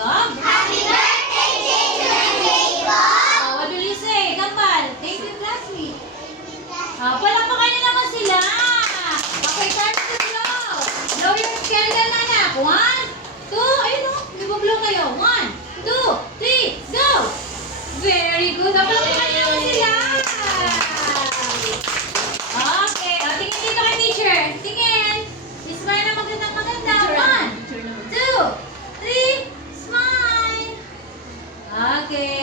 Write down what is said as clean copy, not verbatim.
Jacob? Happy birthday, Jason and Jacob! Oh, what will you say? Kapal. Thank you, classmate. Palakpakan niyo naman sila. Okay, time to blow. Blow your candle, anak. 1, 2, ayun o. Nag-blow kayo. 1, 2, 3, go! Very good. Palakpakan niyo naman sila. Okay. O, tingin dito kay teacher. Tingin. Smile na maganda. 1, 2, 3, smile. Okay.